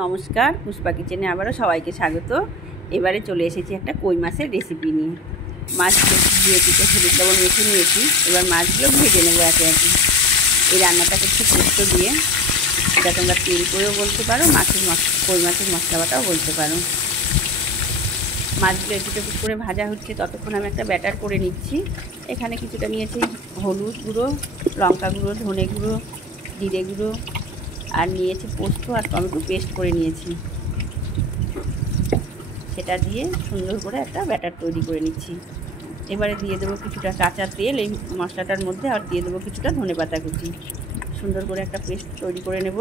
নমস্কার, পুষ্পা কিচেনে আবারও সবাইকে স্বাগত। এবারে চলে এসেছি একটা কই মাছের রেসিপি নিয়ে। মাছগুলো দিয়ে দিতে হলুদ লবণ মেখে নিয়েছি। এবার মাছগুলো ভেজে নেবো একে একে। এই রান্নাটা করছি পোস্ত দিয়ে। এটা তোমরা তেল করেও বলতে পারো, কই মাছের মশলা বাটাও বলতে পারো। মাছগুলো একটু একটু করে ভাজা হচ্ছে, ততক্ষণ আমি একটা ব্যাটার করে নিচ্ছি। এখানে কিছুটা নিয়েছি হলুদ গুঁড়ো, লঙ্কা গুঁড়ো, ধনে গুঁড়ো, জিরে গুঁড়ো, আর নিয়েছি পোস্ত আর টমেটো পেস্ট করে নিয়েছি। সেটা দিয়ে সুন্দর করে একটা ব্যাটার তৈরি করে নিচ্ছি। এবারে দিয়ে দেবো কিছুটা কাঁচা তেল এই মশলাটার মধ্যে, আর দিয়ে দেবো কিছুটা ধনেপাতা কুচি। সুন্দর করে একটা পেস্ট তৈরি করে নেব।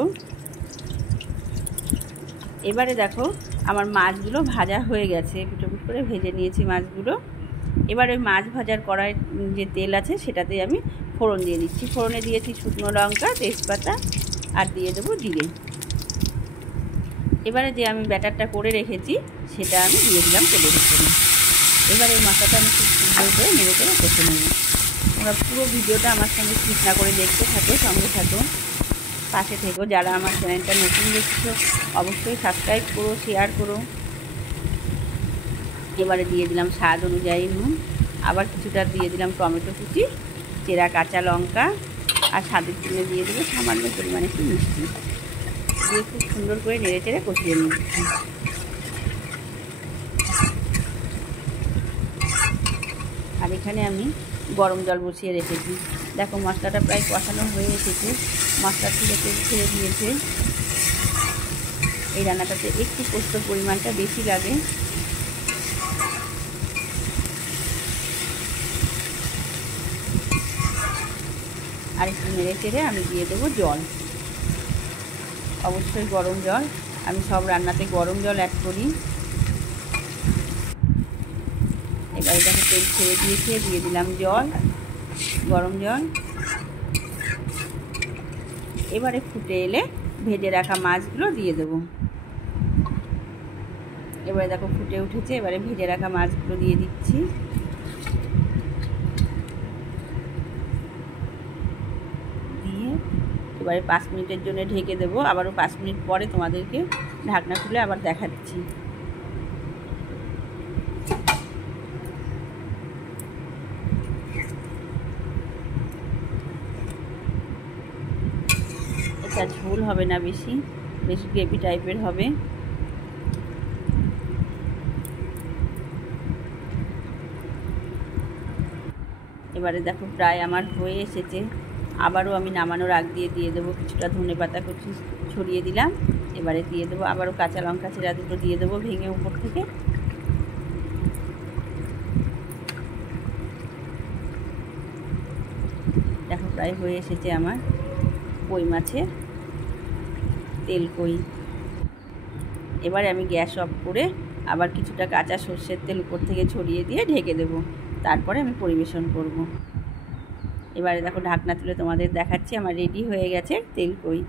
এবারে দেখো আমার মাছগুলো ভাজা হয়ে গেছে, পিটুপিট করে ভেজে নিয়েছি মাছগুলো। এবার ওই মাছ ভাজার কড়াই যে তেল আছে সেটাতে আমি ফোড়ন দিয়ে দিচ্ছি। ফোড়নে দিয়েছি শুকনো লঙ্কা, তেজপাতা, আর দিয়ে দেবো জিরে। এবারে যে আমি ব্যাটারটা করে রেখেছি সেটা আমি দিয়ে দিলাম তেলের উপরে। এবার এই মশলাটা আমি খুব সুন্দর করে নেড়ে করে কষে নেব। তোমরা পুরো ভিডিওটা আমার সঙ্গে স্কিপ না করে দেখতে থাকো, সঙ্গে থাকো, পাশে থেকো। যারা আমার চ্যানেলটা নতুন দেখছো অবশ্যই সাবস্ক্রাইব করো, শেয়ার করো। এবারে দিয়ে দিলাম স্বাদ অনুযায়ী নুন, আবার কিছুটা দিয়ে দিলাম টমেটো কুচি, চেরা কাঁচা লঙ্কা, আর স্বাদের জন্য দিয়ে দেবো সামান্য পরিমাণে একটু মিষ্টি দিয়ে খুব সুন্দর করে নেড়ে চেড়ে কষিয়ে নিচ্ছি। আর এখানে আমি গরম জল বসিয়ে রেখেছি। দেখো মশলাটা প্রায় কষানো হয়ে এসেছে, মশলা থেকে তেল ছেড়ে দিয়েছে। এই রান্নাটাতে একটু পোস্তর পরিমাণটা বেশি লাগে। আর একটু নেড়ে চেড়ে আমি দিয়ে দেবো জল, অবশ্যই গরম জল। আমি সব রান্নাতে গরম জল অ্যাড করি। এবারে দেখো তেল ছেড়ে দিয়েছে, দিয়ে দিলাম জল, গরম জল। এবারে ফুটে এলে ভেজে রাখা মাছগুলো দিয়ে দেবো। এবারে দেখো ফুটে উঠেছে, এবারে ভেজে রাখা মাছগুলো দিয়ে দিচ্ছি। দিয়ে এবারে 5 মিনিটের জন্য ঢেকে দেবো। আবারও 5 মিনিট পরে তোমাদেরকে ঢাকনা খুলে আবার দেখাচ্ছি। এটা ঝোল হবে না, বেশি গ্রেভি টাইপের হবে। এবারে দেখো প্রায় আমার হয়ে এসেছে। আবারও আমি নামানোর আগ দিয়ে দেবো কিছুটা ধনেপাতা কুচি ছড়িয়ে দিলাম। এবারে দিয়ে দেবো আবারও কাঁচা লঙ্কা চেরা দুটো দিয়ে দেবো ভেঙে উপর থেকে। দেখো প্রায় হয়ে এসেছে আমার কই মাছের তেল কই। এবারে আমি গ্যাস অফ করে আবার কিছুটা কাঁচা সর্ষের তেল উপর থেকে ছড়িয়ে দিয়ে ঢেকে দেবো। তারপরে আমি পরিবেশন করব। এবারে দেখো ঢাকনা তুলে তোমাদের দেখাচ্ছি, আমার রেডি হয়ে গেছে তেল কই।